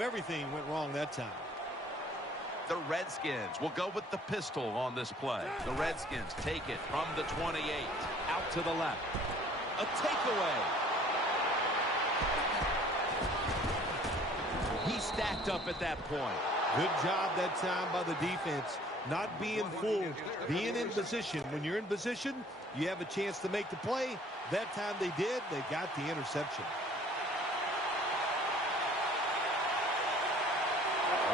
Everything went wrong that time. The Redskins will go with the pistol on this play. The Redskins take it from the 28. Out to the left. A takeaway. He stacked up at that point. Good job that time by the defense. Not being fooled. Being in position. When you're in position, you have a chance to make the play. That time they did. They got the interception.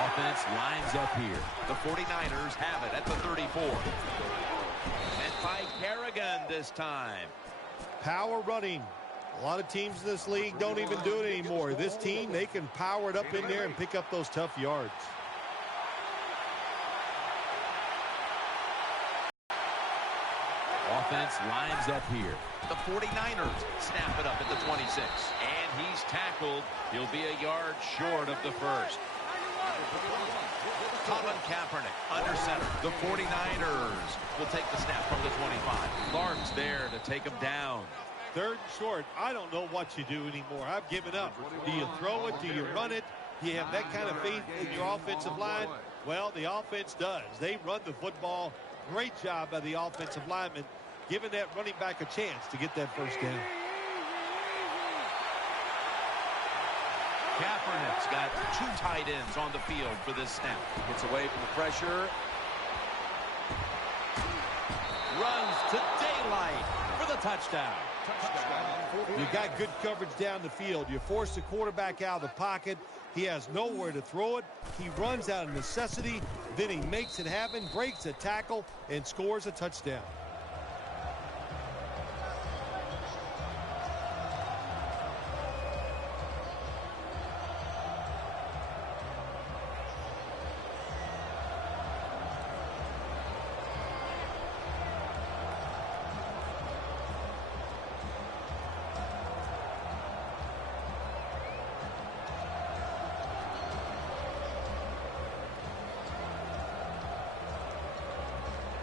Offense lines up here. The 49ers have it at the 34. And by Kerrigan this time. Power running. A lot of teams in this league don't even do it anymore. This team, they can power it up in there and pick up those tough yards. Offense lines up here. The 49ers snap it up at the 26. And he's tackled. He'll be a yard short of the first. Colin Kaepernick under center. The 49ers will take the snap from the 25. Clark's there to take him down. Third and short. I don't know what you do anymore. I've given up. Do you throw it? Do you run it? Do you have that kind of faith in your offensive line? Well, the offense does. They run the football. Great job by the offensive lineman, giving that running back a chance to get that first down. Kaepernick's got two tight ends on the field for this snap. Gets away from the pressure. Runs to daylight for the touchdown. You got good coverage down the field. You force the quarterback out of the pocket. He has nowhere to throw it. He runs out of necessity. Then he makes it happen, breaks a tackle, and scores a touchdown.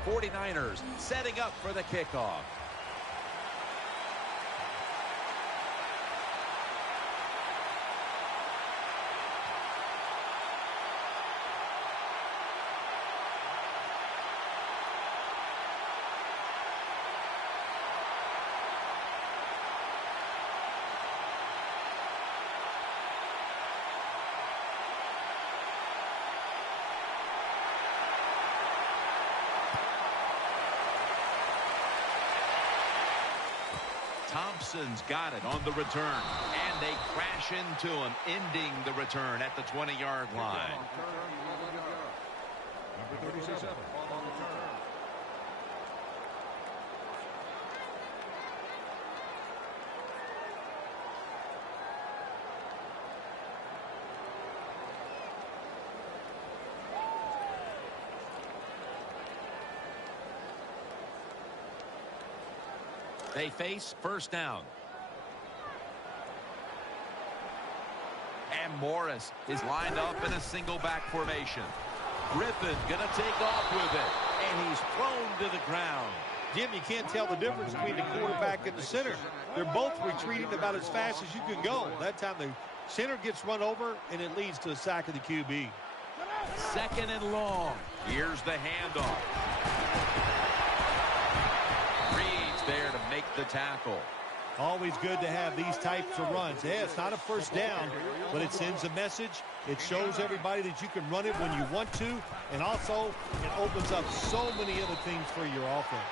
'49ers setting up for the kickoff. Thompson's got it on the return, and they crash into him, ending the return at the 20-yard line. Number 37 on the return. They face first down. And Morris is lined up in a single back formation. Griffin gonna take off with it, and he's thrown to the ground. Jim, you can't tell the difference between the quarterback and the center. They're both retreating about as fast as you can go. That time the center gets run over, and it leads to a sack of the QB. Second and long. Here's the handoff. There to make the tackle. Always good to have these types of runs. Yeah, it's not a first down, but it sends a message. It shows everybody that you can run it when you want to, and also it opens up so many other things for your offense.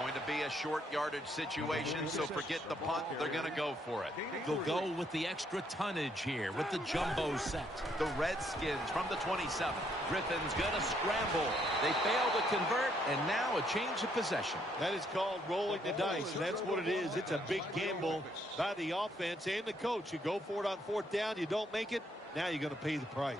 Going to be a short yardage situation, so forget the punt. They're going to go for it. They'll go with the extra tonnage here with the jumbo set. The Redskins from the 27. Griffin's going to scramble. They fail to convert, and now a change of possession. That is called rolling the dice, and that's what it is. It's a big gamble by the offense and the coach. You go for it on fourth down, you don't make it, now you're going to pay the price.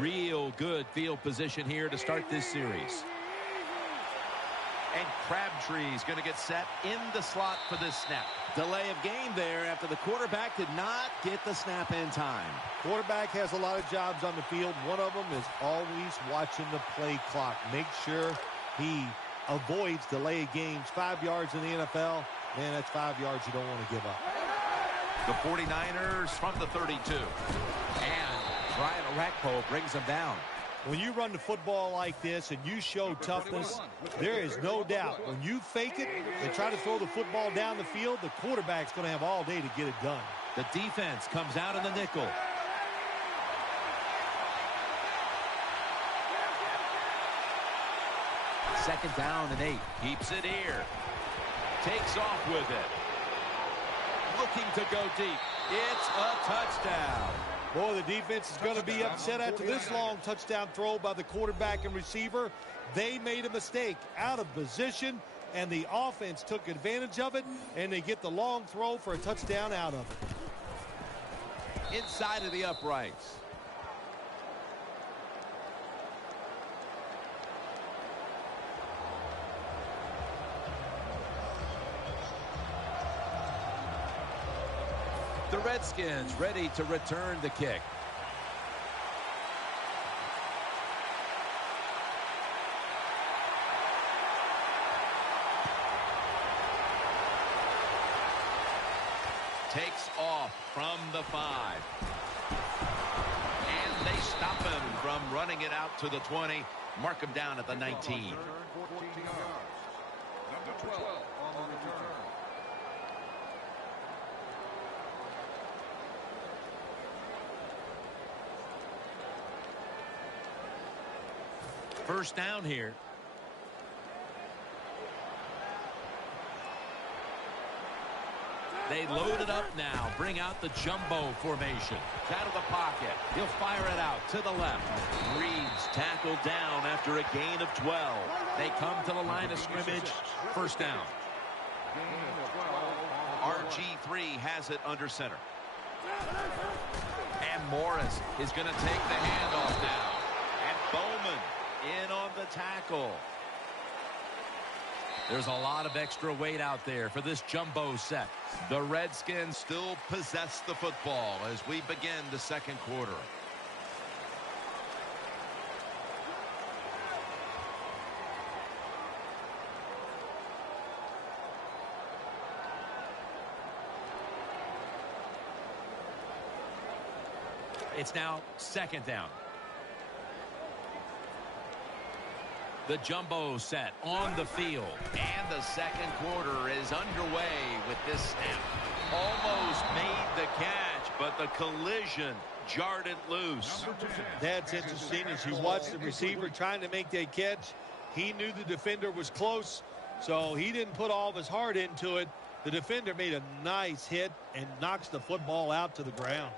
Real good field position here to start this series. And Crabtree's going to get set in the slot for this snap. Delay of game there after the quarterback did not get the snap in time. Quarterback has a lot of jobs on the field. One of them is always watching the play clock. Make sure he avoids delay of games. 5 yards in the NFL, man, that's 5 yards you don't want to give up. The 49ers from the 32. And Brian Orakpo brings them down. When you run the football like this and you show toughness, there is no doubt when you fake it and try to throw the football down the field, the quarterback's going to have all day to get it done. The defense comes out in the nickel. Second down and 8. Keeps it here. Takes off with it. Looking to go deep. It's a touchdown. Boy, the defense is going to be upset after this long touchdown throw by the quarterback and receiver. They made a mistake out of position, and the offense took advantage of it, and they get the long throw for a touchdown out of it. Inside of the uprights. The Redskins ready to return the kick. Takes off from the 5. And they stop him from running it out to the 20. Mark him down at the 19. Number 12 on the return. First down here. They load it up now. Bring out the jumbo formation. Out of the pocket. He'll fire it out to the left. Reed's tackled down after a gain of 12. They come to the line of scrimmage. First down. RG3 has it under center. And Morris is going to take the handoff now. And Bowman in on the tackle. There's a lot of extra weight out there for this jumbo set. The Redskins still possess the football as we begin the second quarter. It's now second down. The jumbo set on the field. And the second quarter is underway with this snap. Almost made the catch, but the collision jarred it loose. That's interesting. As you watch the receiver trying to make that catch, he knew the defender was close, so he didn't put all of his heart into it. The defender made a nice hit and knocks the football out to the ground.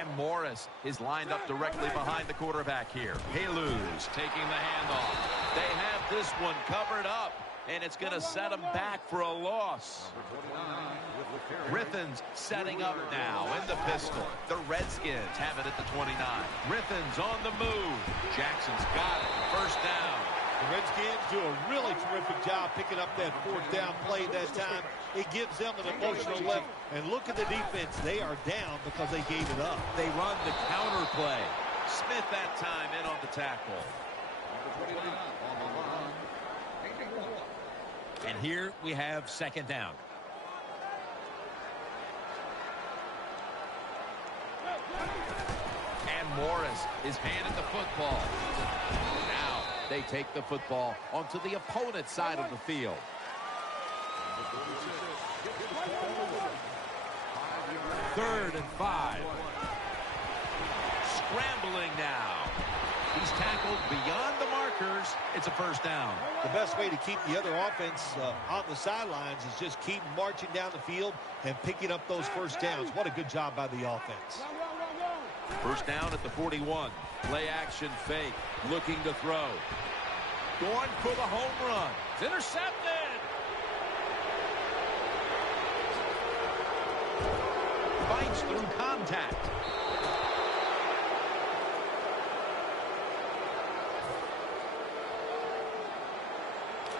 And Morris is lined up directly behind the quarterback here. Halu's taking the handoff. They have this one covered up, and it's going to set them back for a loss. Griffin's setting up now in the pistol. The Redskins have it at the 29. Griffin's on the move. Jackson's got it. First down. The Redskins do a really terrific job picking up that fourth down play that time. It gives them an emotional lift. And look at the defense. They are down because they gave it up. They run the counter play. Smith that time in on the tackle. And here we have second down. And Morris is handed the football. Now they take the football onto the opponent's side of the field. Third and 5. Scrambling now. He's tackled beyond the markers. It's a first down. The best way to keep the other offense on the sidelines is just keep marching down the field and picking up those first downs. What a good job by the offense. First down at the 41. Play action fake. Looking to throw. Going for the home run. It's intercepted. fights through contact.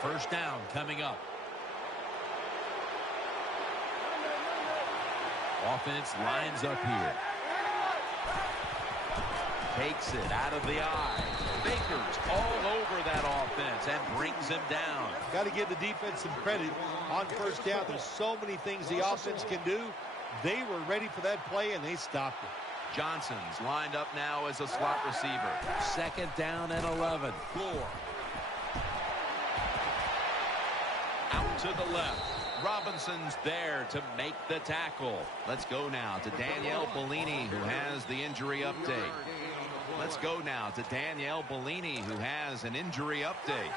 First down coming up. Offense lines up here. Takes it out of the eye. Baker's all over that offense and brings him down. Got to give the defense some credit on first down. There's so many things the offense can do. They were ready for that play, and they stopped it. Johnson's lined up now as a slot receiver. Second down and 11. Floor. Out to the left. Robinson's there to make the tackle. Let's go now to Danielle Bellini, who has the injury update. Let's go now to Danielle Bellini, who has an injury update.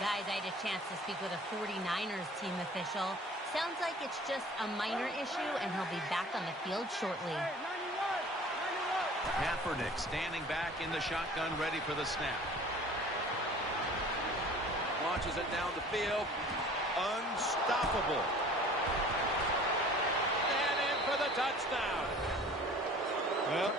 Guys, I had a chance to speak with a 49ers team official. Sounds like it's just a minor issue, and he'll be back on the field shortly. Kaepernick standing back in the shotgun, ready for the snap. Launches it down the field. Unstoppable. And in for the touchdown. Well,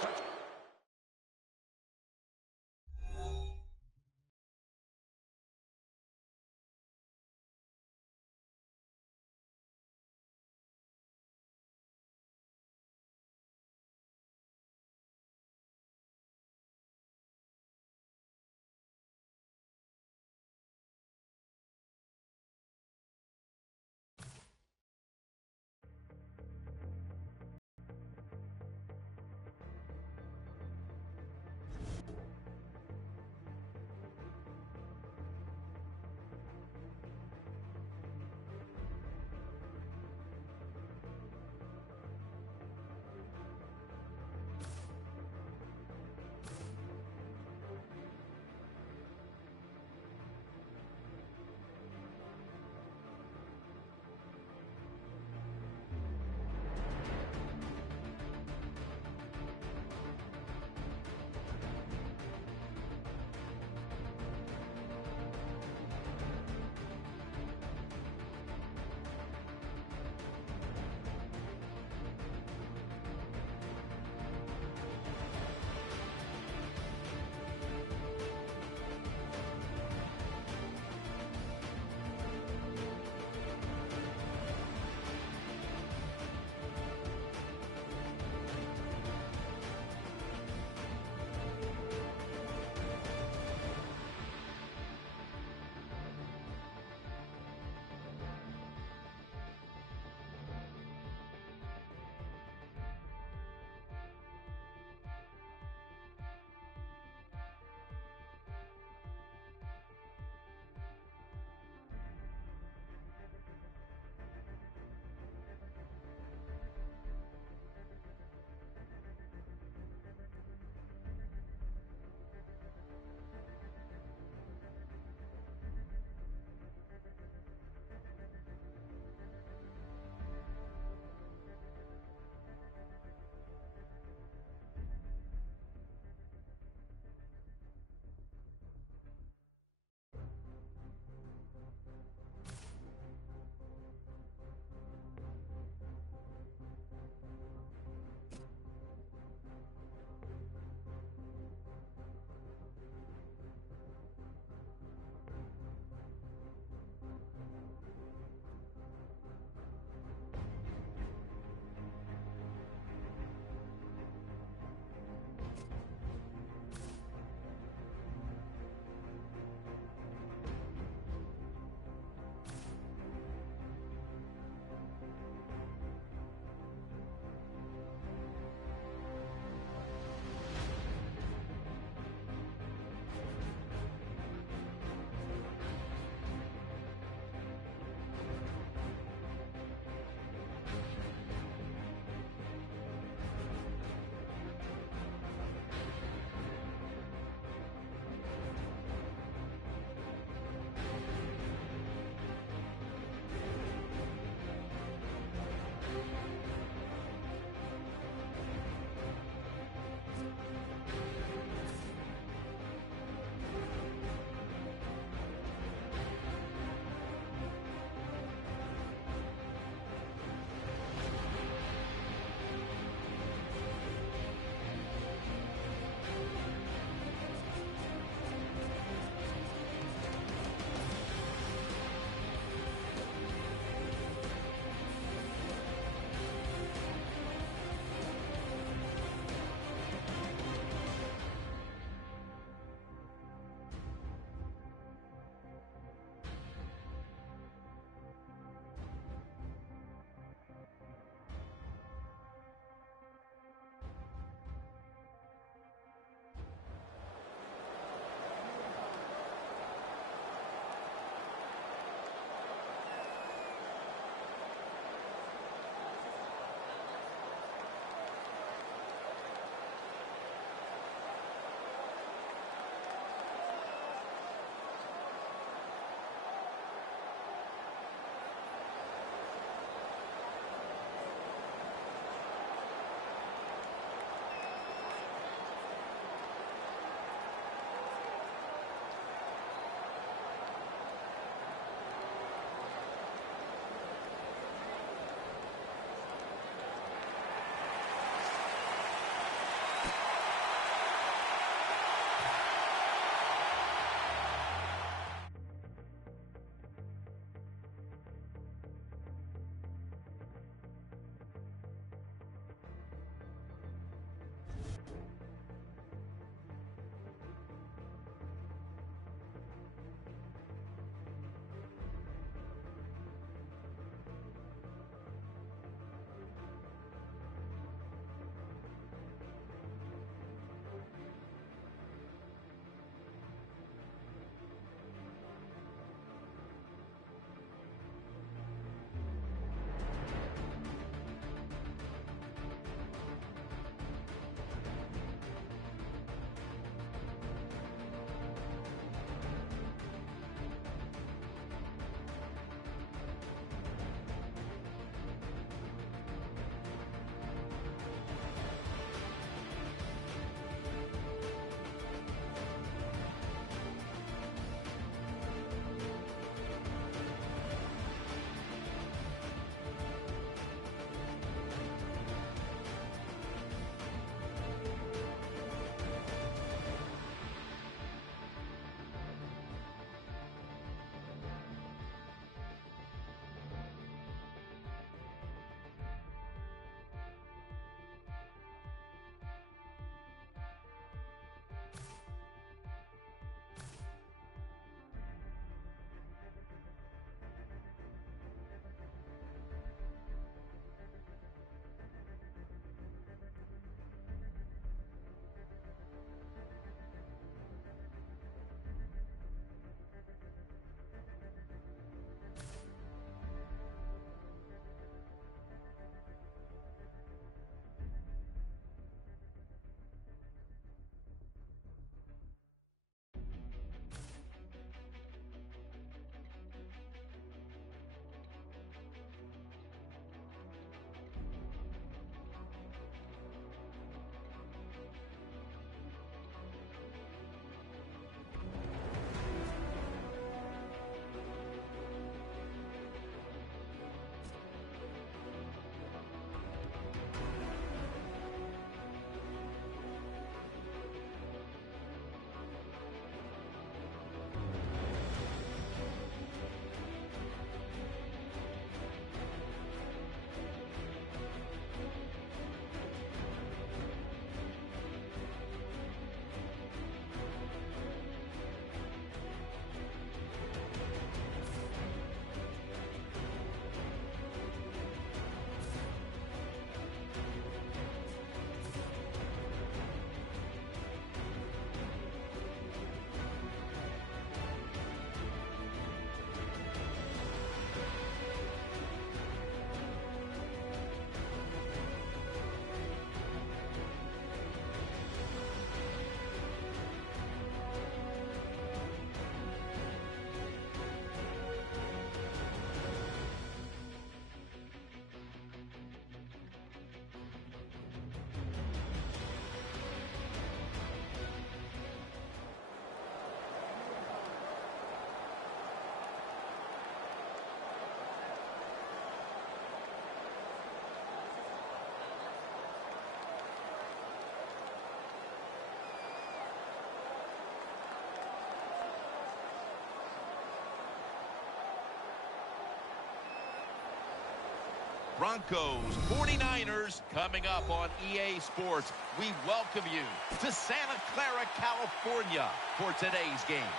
Broncos, 49ers coming up on EA Sports. We welcome you to Santa Clara, California for today's game.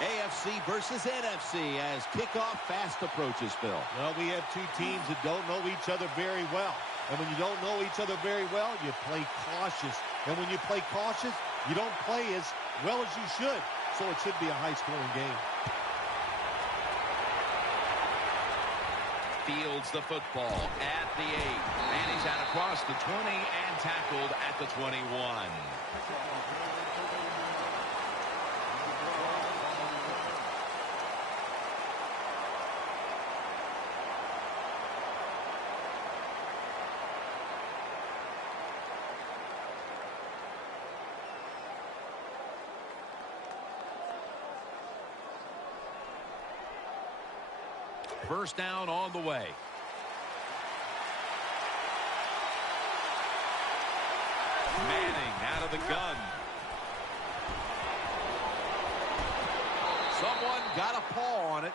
AFC versus NFC as kickoff fast approaches, Phil. Well, we have two teams that don't know each other very well. And when you don't know each other very well, you play cautious. And when you play cautious, you don't play as well as you should. So it should be a high-scoring game. Fields the football at the 8. And he's out across the 20 and tackled at the 21. First down on the way. Manning out of the gun. Someone got a paw on it.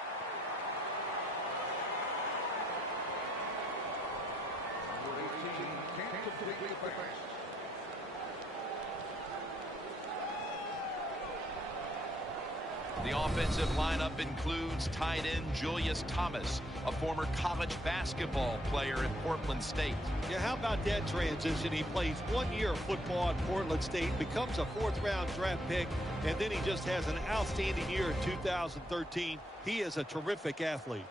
The offensive lineup includes tight end Julius Thomas, a former college basketball player at Portland State. Yeah, how about that transition? He plays 1 year of football at Portland State, becomes a fourth-round draft pick, and then he just has an outstanding year in 2013. He is a terrific athlete.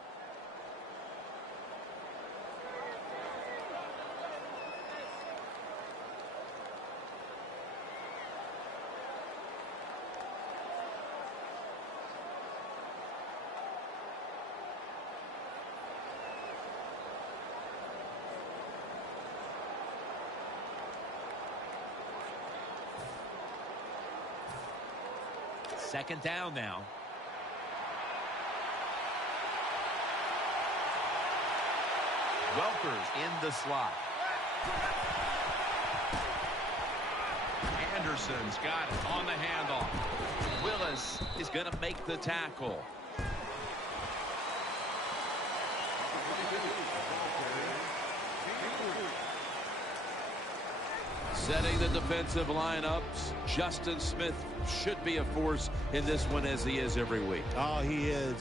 Second down now. Welker's in the slot. Anderson's got it on the handoff. Willis is going to make the tackle. Setting the defensive lineups, Justin Smith should be a force in this one as he is every week. Oh, he is.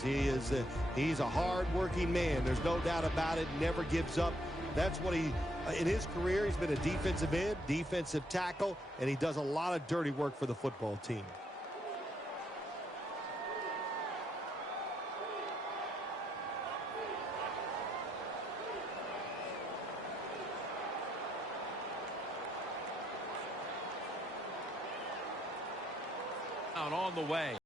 He's a hard-working man. There's no doubt about it. Never gives up. That's what in his career, he's been a defensive end, defensive tackle, and he does a lot of dirty work for the football team. On the way.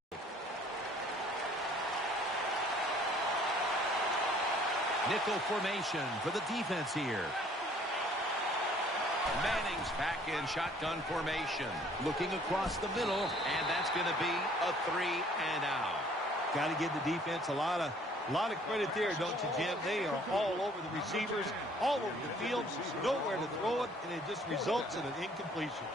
Nickel formation for the defense here. Manning's back in shotgun formation. Looking across the middle. And that's going to be a 3 and out. Got to give the defense a lot of credit there, don't you, Jim? They are all over the receivers, all over the field, nowhere to throw it, and it just results in an incompletion.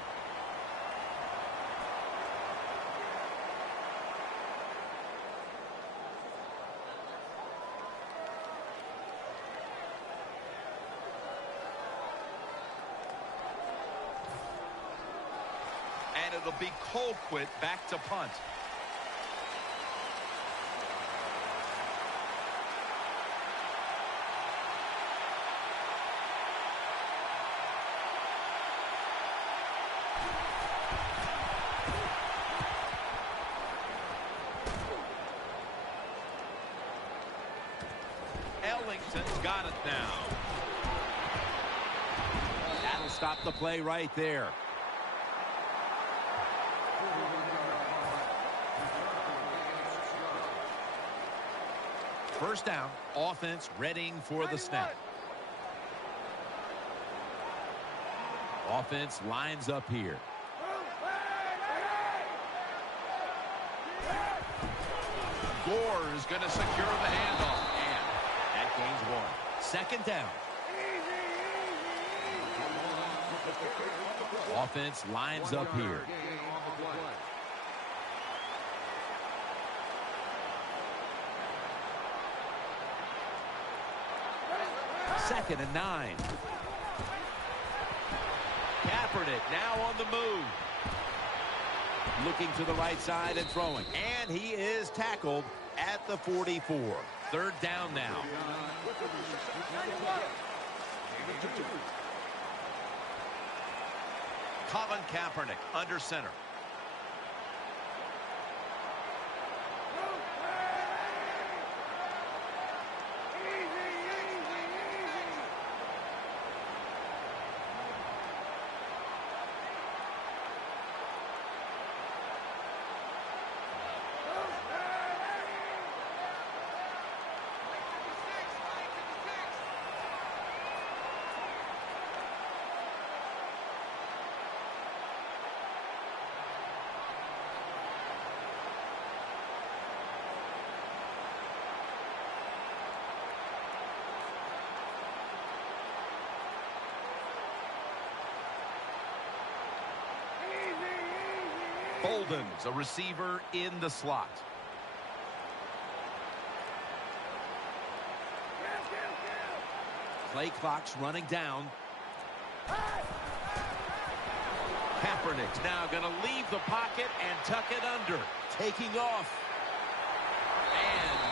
And it'll be Colquitt back to punt. Ellington's got it now. That'll stop the play right there. First down, offense readying for the snap. Offense lines up here. Gore is going to secure the handoff, and that gains 1. Second down. Offense lines up here. 2nd and 9. Kaepernick now on the move. Looking to the right side and throwing. And he is tackled at the 44. 3rd down now. Colin Kaepernick under center. Bolden's a receiver in the slot. Play clock's running down. Kaepernick's now going to leave the pocket and tuck it under. Taking off.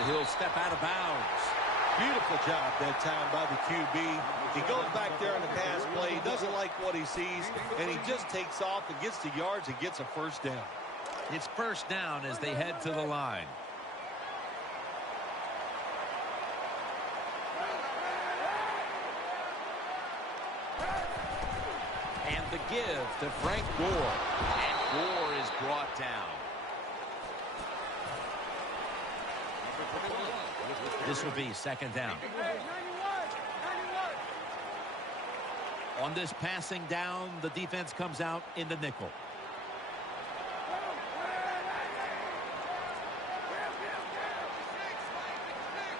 And he'll step out of bounds. Beautiful job that time by the QB. He goes back there on the pass play. He doesn't like what he sees, and he just takes off and gets the yards and gets a 1st down. It's 1st down as they head to the line. And the give to Frank Gore. And Gore is brought down. This will be 2nd down. On this passing down, the defense comes out in the nickel.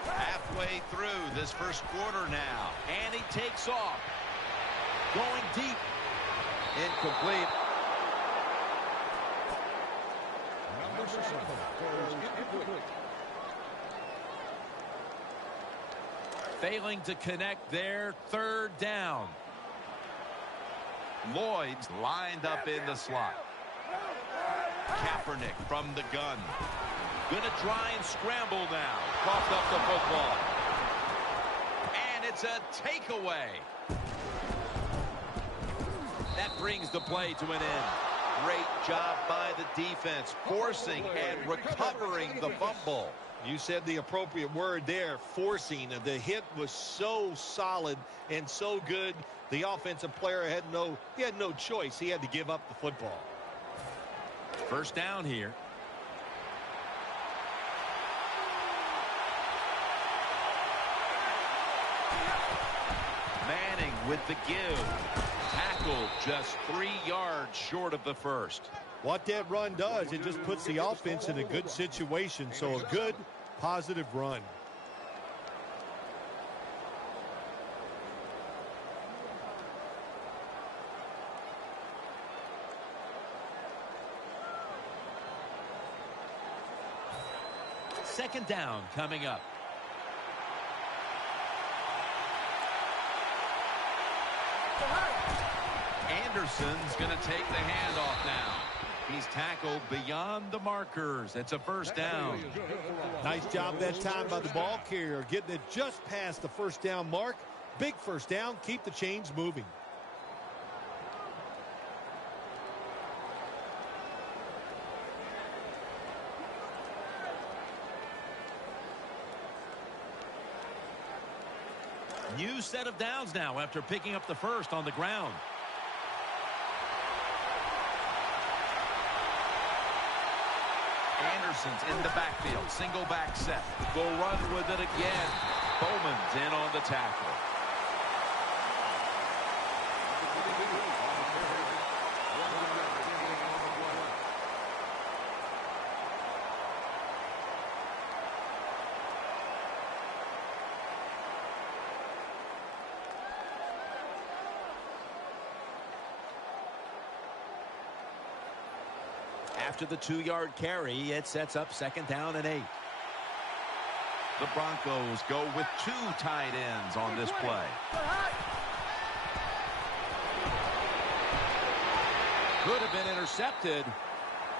Halfway through this 1st quarter now. And he takes off. Going deep. Incomplete. Failing to connect there. 3rd down. Lloyd's lined up in the slot. Kaepernick from the gun. Gonna try and scramble now. Coughed up the football. And it's a takeaway. That brings the play to an end. Great job by the defense, forcing and recovering the fumble. You said the appropriate word there, forcing. The hit was so solid and so good. The offensive player had no choice. He had to give up the football. 1st down here. Manning with the give. Tackled just 3 yards short of the 1st. What that run does, it just puts the offense in a good situation. So a good, positive run. Second down coming up. Anderson's going to take the handoff now. He's tackled beyond the markers. It's a 1st down. Nice job that time by the ball carrier, getting it just past the 1st down mark. Big 1st down. Keep the chains moving. New set of downs now after picking up the 1st on the ground. Anderson's in the backfield. Single back set. Go run with it again. Bowman's in on the tackle. After the 2-yard carry, it sets up 2nd down and 8. The Broncos go with 2 tight ends on this play. Could have been intercepted.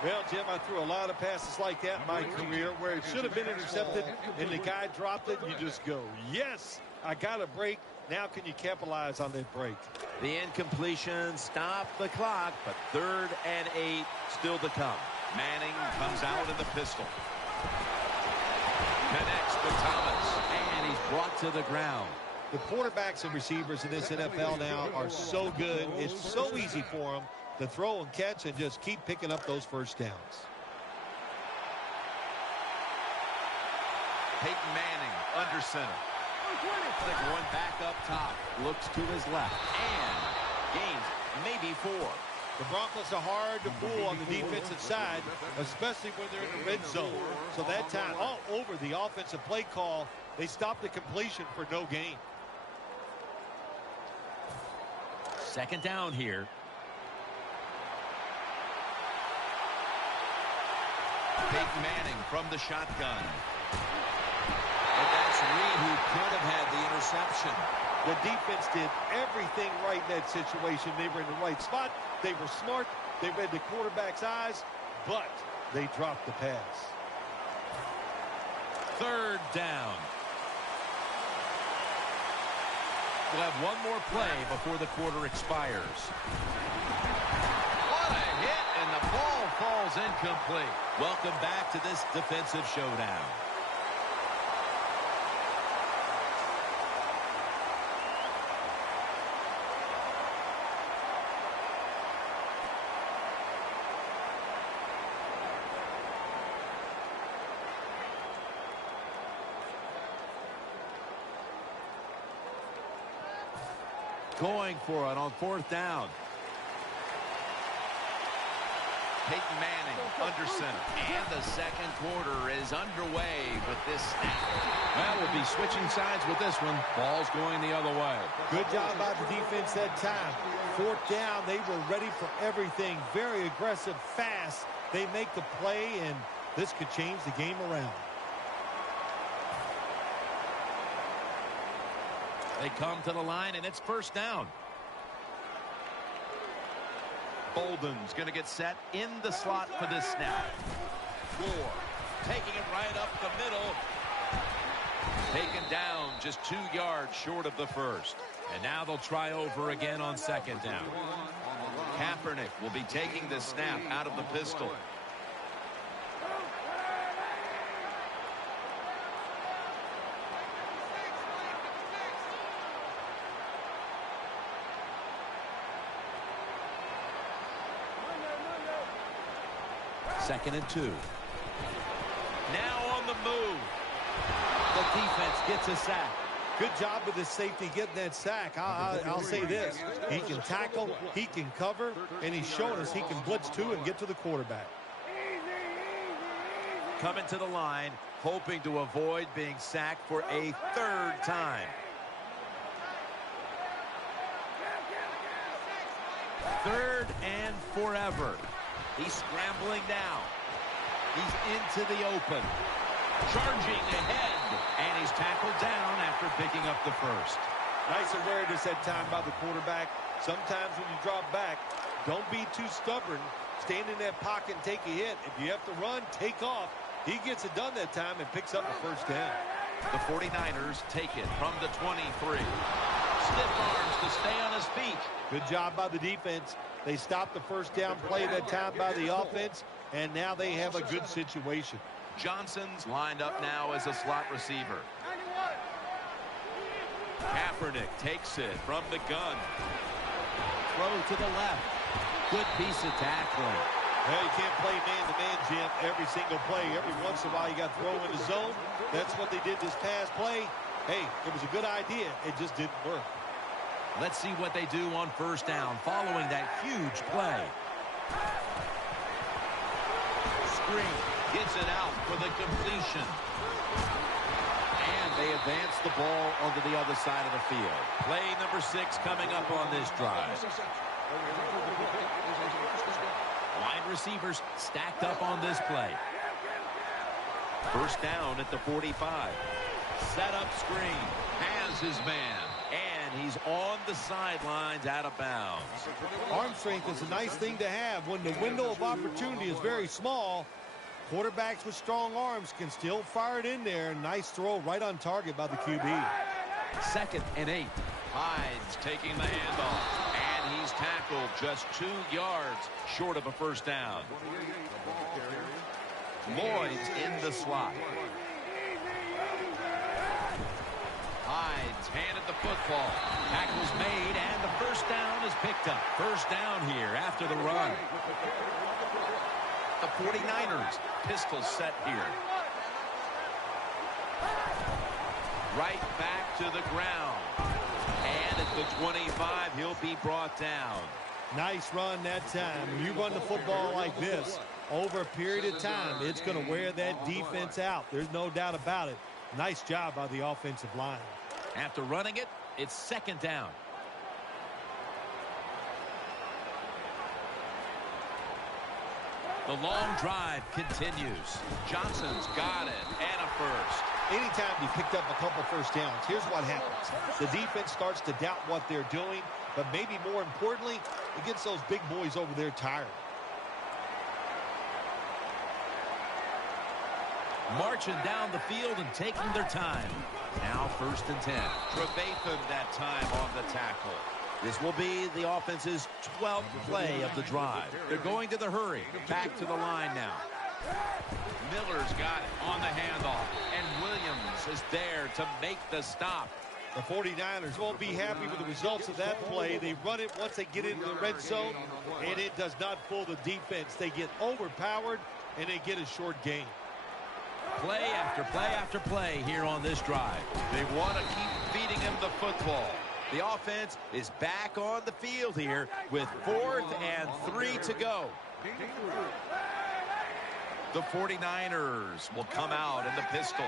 Well, Jim, I threw a lot of passes like that in my career where it should have been intercepted and the guy dropped it and you just go, yes, I got a break. Now can you capitalize on that break? The incompletion stopped the clock, but 3rd and 8 still to come. Manning comes out in the pistol. Connects with Thomas, and he's brought to the ground. The quarterbacks and receivers in this NFL now are so good. It's so easy for them to throw and catch and just keep picking up those first downs. Peyton Manning under center. They're going back up top. Looks to his left. And gains maybe 4. The Broncos are hard to fool on the defensive side, especially when they're in the red zone. So that time, all over the offensive play call, they stopped the completion for no gain. 2nd down here. Peyton Manning from the shotgun. And that's Reed who could have had the interception. The defense did everything right in that situation. They were in the right spot. They were smart. They read the quarterback's eyes, but they dropped the pass. 3rd down. We'll have one more play before the quarter expires. What a hit, and the ball falls incomplete. Welcome back to this defensive showdown. Going for it on 4th down. Peyton Manning under center. And the 2nd quarter is underway with this snap. Well, we'll be switching sides with this one. Ball's going the other way. Good job by the defense that time. 4th down, they were ready for everything. Very aggressive, fast. They make the play, and this could change the game around. They come to the line, and it's 1st down. Bolden's going to get set in the slot for this snap. Moore taking it right up the middle. Taken down just 2 yards short of the 1st. And now they'll try over again on 2nd down. Kaepernick will be taking the snap out of the pistol. Second and 2. Now on the move. The defense gets a sack. Good job with his safety getting that sack. I'll say this. He can tackle, he can cover, and he's shown us he can blitz too and get to the quarterback. Coming to the line, hoping to avoid being sacked for a 3rd time. 3rd and forever. He's scrambling now. He's into the open. Charging ahead. And he's tackled down after picking up the 1st. Nice awareness that time by the quarterback. Sometimes when you drop back, don't be too stubborn. Stand in that pocket and take a hit. If you have to run, take off. He gets it done that time and picks up the 1st down. The 49ers take it from the 23. Stiff arms to stay on his feet. Good job by the defense. They stopped the 1st down play that time by the offense, and now they have a good situation. Johnson's lined up now as a slot receiver. Kaepernick takes it from the gun. Throw to the left. Good piece of tackling. Well, you can't play man-to-man, Jim, every single play. Every once in a while, you got to throw in the zone. That's what they did this past play. Hey, it was a good idea. It just didn't work. Let's see what they do on 1st down following that huge play. Screen gets it out for the completion. And they advance the ball onto the other side of the field. Play number 6 coming up on this drive. Wide receivers stacked up on this play. 1st down at the 45. Set up screen. Has his man. And he's on the sidelines out of bounds. Arm strength is a nice thing to have when the window of opportunity is very small. Quarterbacks with strong arms can still fire it in there. Nice throw right on target by the QB. 2nd and 8. Hyde's taking the handoff. And he's tackled just 2 yards short of a first down. Lloyd's in the slot. Hyde's handed the football. Tackle's made, and the first down is picked up. First down here after the run. The 49ers pistol set here. Right back to the ground. And at the 25, he'll be brought down. Nice run that time. When you run the football like this, over a period of time, it's going to wear that defense out. There's no doubt about it. Nice job by the offensive line. After running it, it's 2nd down. The long drive continues. Johnson's got it, and a first. Anytime you picked up a couple first downs, here's what happens. The defense starts to doubt what they're doing, but maybe more importantly, it gets those big boys over there tired. Marching down the field and taking their time. Now 1st and 10. Trevathan that time on the tackle. This will be the offense's 12th play of the drive. They're going to the hurry. Back to the line now. Miller's got it on the handoff. And Williams is there to make the stop. The 49ers won't be happy with the results of that play. They run it once they get into the red zone, and it does not fool the defense. They get overpowered, and they get a short gain. Play after play after play here on this drive. They want to keep feeding him the football. The offense is back on the field here with 4th and 3 to go. The 49ers will come out in the pistol.